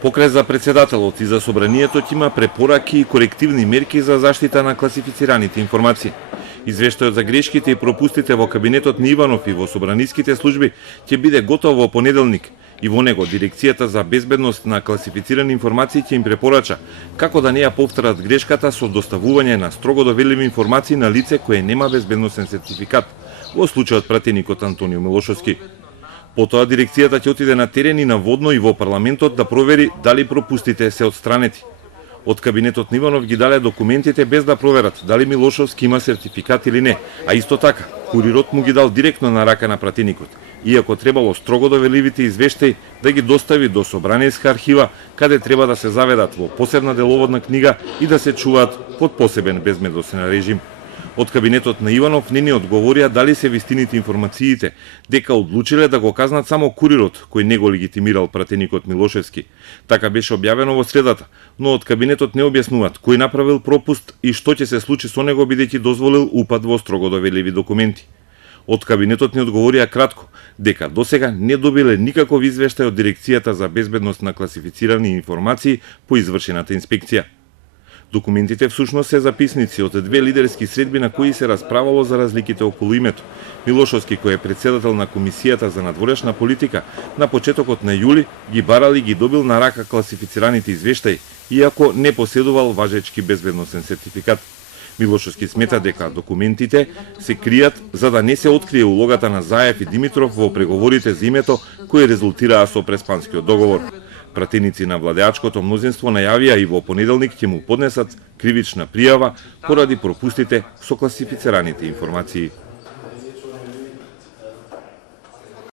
Покрај за председателот и за собранието ќе има препораки и корективни мерки за заштита на класифицираните информации. Извештајот за грешките и пропустите во кабинетот на Иванов и во собраниските служби ќе биде готов во понеделник и во него Дирекцијата за безбедност на класифицирани информации ќе им препорача како да не ја повторат грешката со доставување на строго доверливи информации на лице кое нема безбедносен сертификат, во случајот пратеникот Антонио Милошовски. Потоа дирекцијата ќе отиде на терен и наводно и во парламентот да провери дали пропустите се отстранети. Од кабинетот на Иванов ги дале документите без да проверат дали Милошовски има сертификат или не, а исто така курирот му ги дал директно на рака на пратеникот, иако требало строго доверливите извештаи да ги достави до собраниска архива, каде треба да се заведат во посебна деловодна книга и да се чуваат под посебен безбедносен режим. Од кабинетот на Иванов не ни одговорија дали се вистините информациите, дека одлучиле да го казнат само курирот кој не го легитимирал пратеникот Милошевски. Така беше објавено во средата, но од кабинетот не објаснуваат кој направил пропуст и што ќе се случи со него бидејќи дозволил упад во строго доверливи документи. Од кабинетот ни одговорија кратко дека досега не добиле никаков извештај од Дирекцијата за безбедност на класифицирани информации по извршената инспекција. Документите всушност се записници од две лидерски средби на кои се расправало за разликите околу името. Милошовски, кој е председател на Комисијата за надворешна политика, на почетокот на јули ги барал и ги добил на рака класифицираните извештаи, иако не поседувал важечки безбедносен сертификат. Милошовски смета дека документите се кријат за да не се открие улогата на Заев и Димитров во преговорите за името кои резултираа со Преспанскиот договор. Пратеници на владеачкото мнозинство најавија и во понеделник ќе му поднесат кривична пријава поради пропустите со класифицираните информации.